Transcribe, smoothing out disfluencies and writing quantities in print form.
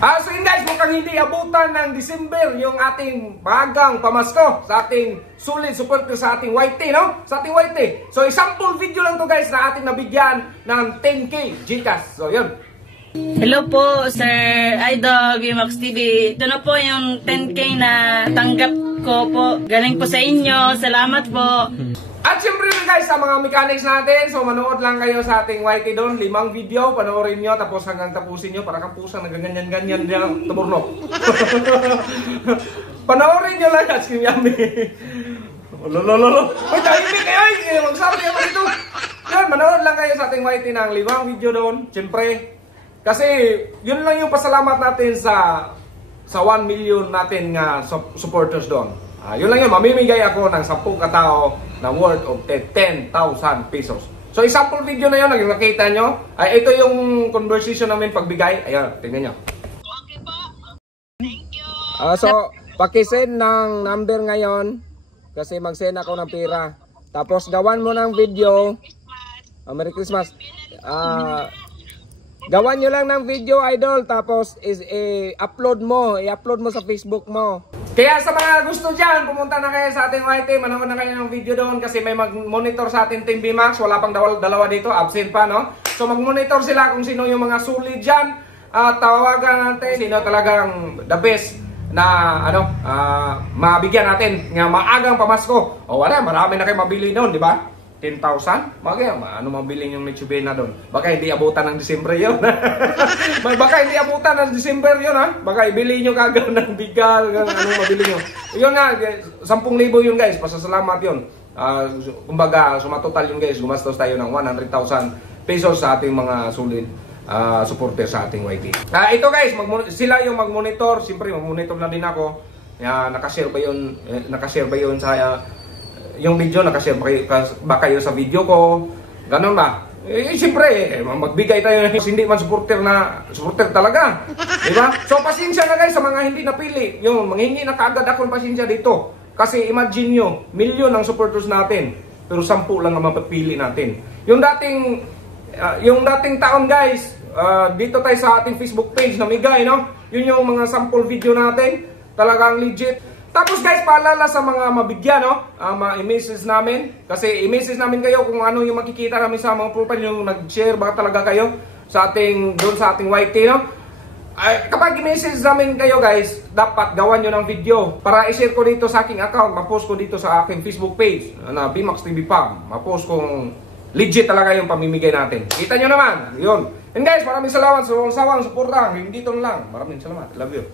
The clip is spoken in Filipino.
So yun guys, mukhang hindi abutan ng December yung ating bagang pamasko sa ating solid support sa ating YT, no? Sa ating YT. So example video lang to guys na ating nabigyan ng 10K GCash. So yun. Hello po, Sir Idol, VMAX TV. Ito na po yung 10K na tanggap ko po. Galing po sa inyo. Salamat po. At syempre guys, sa mga mechanics natin, so manood lang kayo sa ating YT doon, 5 video, panoorin nyo, tapos hanggang tapusin nyo, para kang pusang nagaganyan-ganyan yung tumurnok. Panoorin nyo lang at yummy. Lolololo. Uy, tahimik kayo, magsabi ako dito. Yun, manood lang kayo sa ating YT ng 5 video doon, syempre. Kasi yun lang yung pasalamat natin sa 1 million natin nga supporters doon. Yun lang yun, mamimigay ako ng 10 katao na worth of 10,000 pesos. So example video na yun, nakita nyo, ay ito yung conversation namin pagbigay. Ayan, tingnan nyo. Okay po. Thank you. So, pakisend ng number ngayon kasi mag-send ako ng pera. Tapos gawan mo ng video. Merry Christmas. Gawan nyo lang ng video, idol, tapos i-upload mo sa Facebook mo. Kaya sa mga gusto dyan, pumunta na kayo sa ating YT, manood na kayo ng video doon kasi may mag-monitor sa ating Team VMAX, wala pang dalawa dito, absent pa, no? So mag-monitor sila kung sino yung mga solid dyan, at tawagan natin sino talagang the best na mabigyan natin nga maagang pamasko. O wala, marami na kayo mabili doon, di ba? 10,000? Ano mabili yung Mitsubishi na doon? Baka hindi abutan ng December yun. Baka hindi abutan ng December yun, ha? Baka ibili nyo kagad ng bigal. Ano mabili nyo? Yun nga, 10,000 yun guys. Pasasalamat yun. Kumbaga, sumatotal yun guys. Gumastos tayo ng 100,000 pesos sa ating mga solid supporter sa ating YT. Ito guys, sila yung mag-monitor. Siyempre, mag-monitor na din ako. Nakashare ba yun sa... yung video, nakashare ba kayo sa video ko? Ganon ba? Siyempre, magbigay tayo hindi man supporter talaga. Diba? So, pasensya na guys sa mga hindi napili. Yung manghingi na kaagad ako ng pasensya dito. Kasi imagine nyo, milyon ang supporters natin. Pero 10 lang ang mapapili natin. Yung dating taon guys, dito tayo sa ating Facebook page namigay, no? Yun yung mga sample video natin. Talagang legit. Tapos guys, paalala sa mga mabigyan, no? I-message namin. Kasi i-message namin kayo kung ano yung makikita namin sa mga profile yung nag-share ba talaga kayo sa ating YT, no? Kapag i-message namin kayo guys, dapat gawan nyo ng video para i-share ko dito sa aking account, ma-post ko dito sa aking Facebook page na VMAX TV Pam. Ma-post kung legit talaga yung pamimigay natin. Kita nyo naman, yun. And guys, maraming salamat sa sawang suporta. Hindi ito lang. Maraming salamat. Love you.